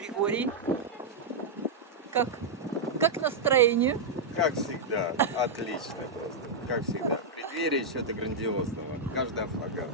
Григорий, как, как настроение? Как всегда, отлично просто. Как всегда. В преддверии чего-то грандиозного. Каждая флага.